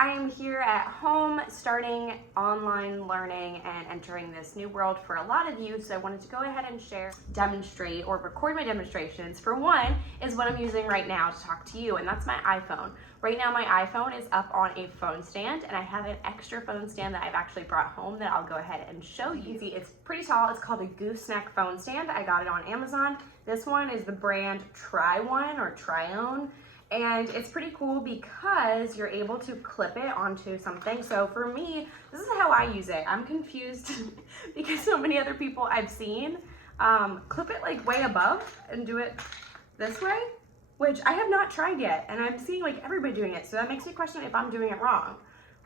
I am here at home starting online learning and entering this new world for a lot of you, so I wanted to go ahead and demonstrate or record my demonstrations. For one is what I'm using right now to talk to you, and that's my iPhone. Right now my iPhone is up on a phone stand, and I have an extra phone stand that I've actually brought home that I'll go ahead and show you. See, it's pretty tall. It's called a gooseneck phone stand. I got it on Amazon. This one is the brand Tri-One or Tri-Own. And it's pretty cool because you're able to clip it onto something. So for me, this is how I use it. I'm confused because so many other people I've seen clip it like way above and do it this way, which I have not tried yet. And I'm seeing like everybody doing it. So that makes me question if I'm doing it wrong.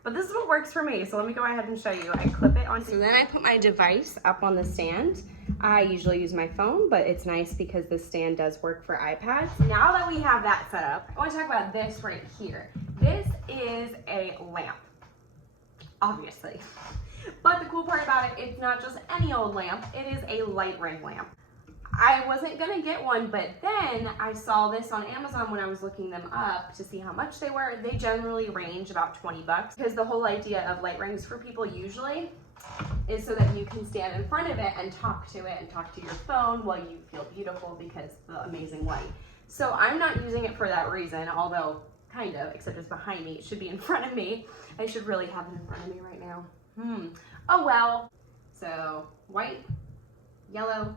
But this is what works for me. So let me go ahead and show you. I clip it onto, so then I put my device up on the stand. I usually use my phone, but it's nice because the stand does work for iPads. Now that we have that set up, I want to talk about this right here. This is a lamp, obviously. But the cool part about it, it's not just any old lamp, it is a light ring lamp. I wasn't gonna get one, but then I saw this on Amazon when I was looking them up to see how much they were. They generally range about 20 bucks because the whole idea of light rings for people usually is so that you can stand in front of it and talk to it and talk to your phone while you feel beautiful because the amazing light. So I'm not using it for that reason, although kind of, except it's behind me. It should be in front of me. I should really have it in front of me right now. Oh well. So white, yellow,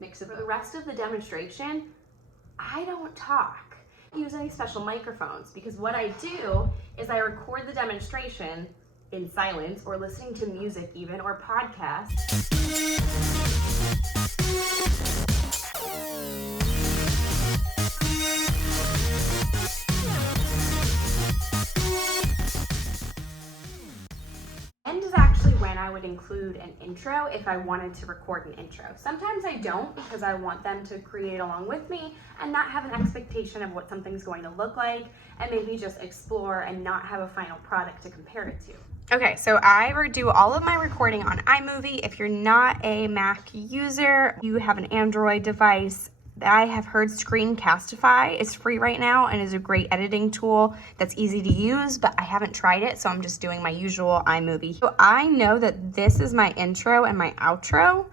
mix it. For the rest of the demonstration, I don't talk. I don't use any special microphones because what I do is I record the demonstration in silence or listening to music even or podcasts. End is actually when I would include an intro if I wanted to record an intro. Sometimes I don't because I want them to create along with me and not have an expectation of what something's going to look like and maybe just explore and not have a final product to compare it to. Okay, so I do all of my recording on iMovie. If you're not a Mac user, you have an Android device, I have heard Screencastify is free right now and is a great editing tool that's easy to use, but I haven't tried it, so I'm just doing my usual iMovie. So I know that this is my intro and my outro,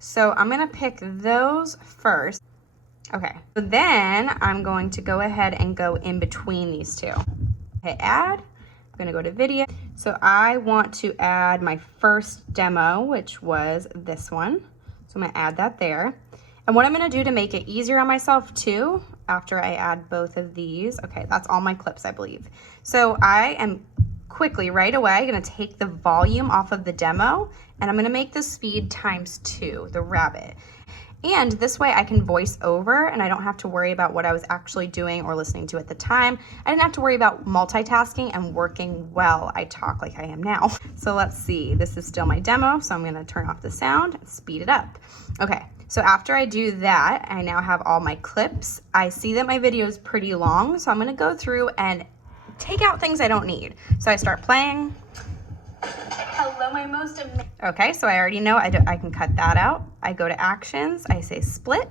so I'm gonna pick those first. Okay, so then I'm going to go ahead and go in between these two. Hit add, I'm gonna go to video. So I want to add my first demo, which was this one. So I'm gonna add that there. And what I'm gonna do to make it easier on myself too, after I add both of these, okay, that's all my clips, I believe. So I am quickly, right away, gonna take the volume off of the demo and I'm gonna make the speed ×2, the rabbit. And this way I can voice over and I don't have to worry about what I was actually doing or listening to at the time. I didn't have to worry about multitasking and working while I talk like I am now. So let's see, this is still my demo, so I'm gonna turn off the sound and speed it up. Okay, so after I do that, I now have all my clips. I see that my video is pretty long, so I'm gonna go through and take out things I don't need. So I start playing. Hello, my most amazing. Okay, so I already know I can cut that out. I go to actions, I say split,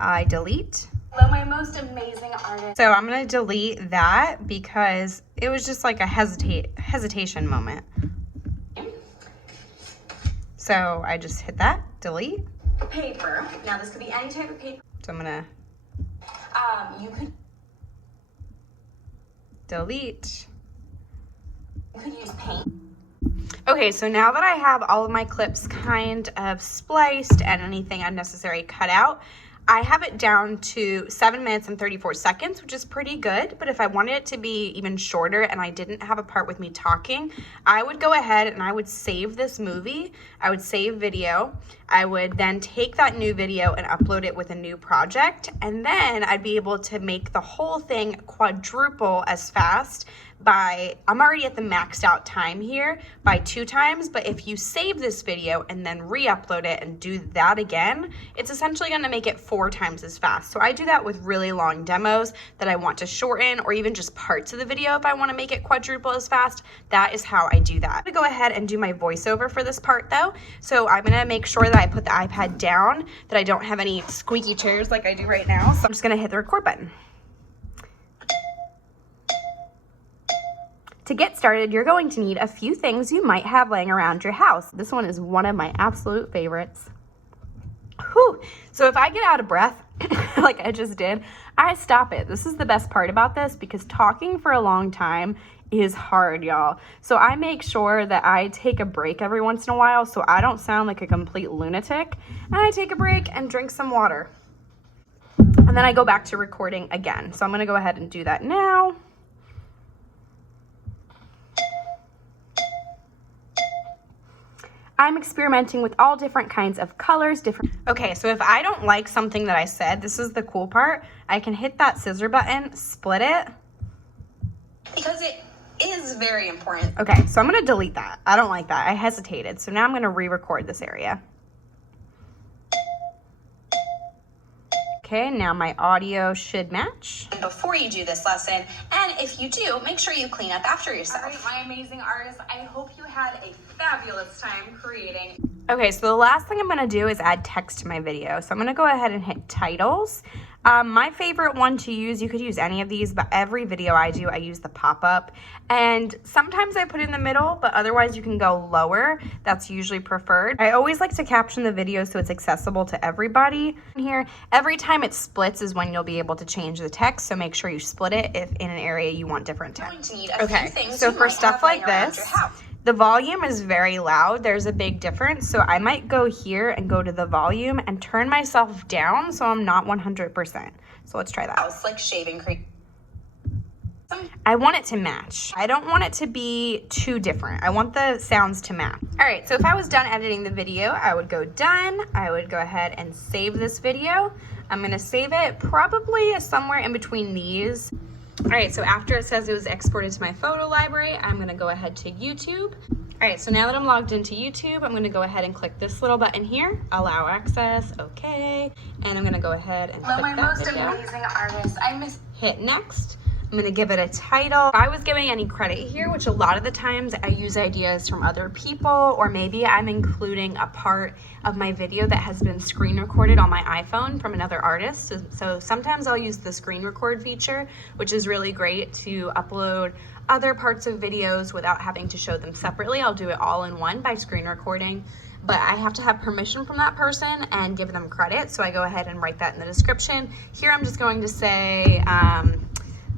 I delete. Hello, my most amazing artist. So I'm gonna delete that because it was just like a hesitation moment. So I just hit that, delete. Paper, now this could be any type of paper. So I'm gonna, you could delete. You could use paint. Okay, so now that I have all of my clips kind of spliced and anything unnecessary cut out, I have it down to 7 minutes and 34 seconds, which is pretty good. But if I wanted it to be even shorter and I didn't have a part with me talking, I would go ahead and I would save this movie. I would save video. I would then take that new video and upload it with a new project. And then I'd be able to make the whole thing quadruple as fast I'm already at the maxed out time here by 2 times, but if you save this video and then re-upload it and do that again, it's essentially gonna make it 4 times as fast. So I do that with really long demos that I want to shorten, or even just parts of the video if I wanna make it quadruple as fast. That is how I do that. I'm gonna go ahead and do my voiceover for this part though. So I'm gonna make sure that I put the iPad down, that I don't have any squeaky chairs like I do right now. So I'm just gonna hit the record button. To get started, you're going to need a few things you might have laying around your house. This one is one of my absolute favorites. Whew. So if I get out of breath, like I just did, I stop it. This is the best part about this because talking for a long time is hard, y'all. So I make sure that I take a break every once in a while so I don't sound like a complete lunatic. And I take a break and drink some water. And then I go back to recording again. So I'm going to go ahead and do that now. I'm experimenting with all different kinds of colors, Okay, so if I don't like something that I said, this is the cool part. I can hit that scissor button, split it. Because it is very important. Okay, so I'm gonna delete that. I don't like that. I hesitated. So now I'm gonna re-record this area. Okay, now my audio should match. Before you do this lesson, and if you do, make sure you clean up after yourself. All right, my amazing artists, I hope you had a fabulous time creating. Okay, so the last thing I'm gonna do is add text to my video. So I'm gonna go ahead and hit titles. My favorite one to use, you could use any of these, but every video I do, I use the pop-up. And sometimes I put it in the middle, but otherwise you can go lower. That's usually preferred. I always like to caption the video so it's accessible to everybody. Here, every time it splits is when you'll be able to change the text, so make sure you split it if in an area you want different text. Okay, so for stuff like this, the volume is very loud. There's a big difference. So I might go here and go to the volume and turn myself down so I'm not 100%. So let's try that. It's like shaving cream. I want it to match. I don't want it to be too different. I want the sounds to match. All right, so if I was done editing the video, I would go done. I would go ahead and save this video. I'm gonna save it probably somewhere in between these. All right, so after it says it was exported to my photo library, I'm gonna go ahead to YouTube. All right, so now that I'm logged into YouTube, I'm gonna go ahead and click this little button here, allow access, okay. And I'm gonna go ahead and click that video. Hello, my most amazing artist. Hit next. I'm gonna give it a title. If I was giving any credit here, which a lot of the times I use ideas from other people, or maybe I'm including a part of my video that has been screen recorded on my iPhone from another artist. So sometimes I'll use the screen record feature, which is really great to upload other parts of videos without having to show them separately. I'll do it all in one by screen recording, but I have to have permission from that person and give them credit. So I go ahead and write that in the description. Here I'm just going to say,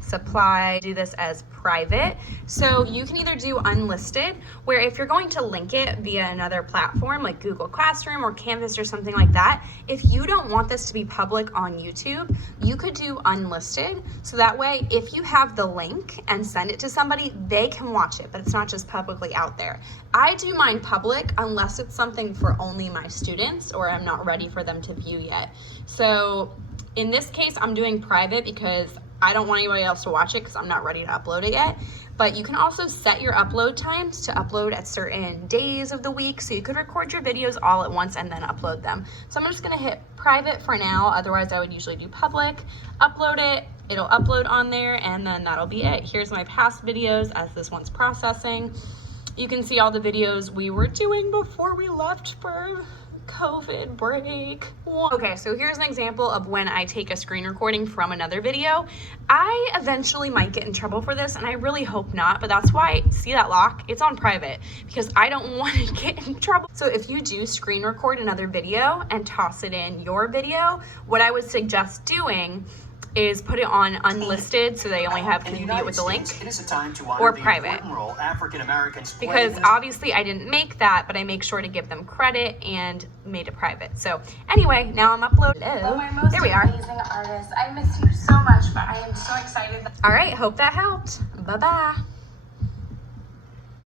supply, do this as private. So you can either do unlisted, where if you're going to link it via another platform like Google Classroom or Canvas or something like that, if you don't want this to be public on YouTube, you could do unlisted. So that way, if you have the link and send it to somebody, they can watch it, but it's not just publicly out there. I do mine public unless it's something for only my students or I'm not ready for them to view yet. So in this case, I'm doing private because I don't want anybody else to watch it because I'm not ready to upload it yet. But you can also set your upload times to upload at certain days of the week. So you could record your videos all at once and then upload them. So I'm just gonna hit private for now. Otherwise I would usually do public, upload it, it'll upload on there, and then that'll be it. Here's my past videos as this one's processing. You can see all the videos we were doing before we left for COVID break. Okay, so here's an example of when I take a screen recording from another video. I eventually might get in trouble for this, and I really hope not, but that's why, see that lock? It's on private because I don't want to get in trouble. So if you do screen record another video and toss it in your video, what I would suggest doing is put it on unlisted so they only have to view it with the link, or private, because obviously I didn't make that, but I make sure to give them credit and made it private. So anyway, now I'm uploaded. Oh, there we are. Amazing artist. I miss you so much, but I am so excited. All right, hope that helped. Bye-bye.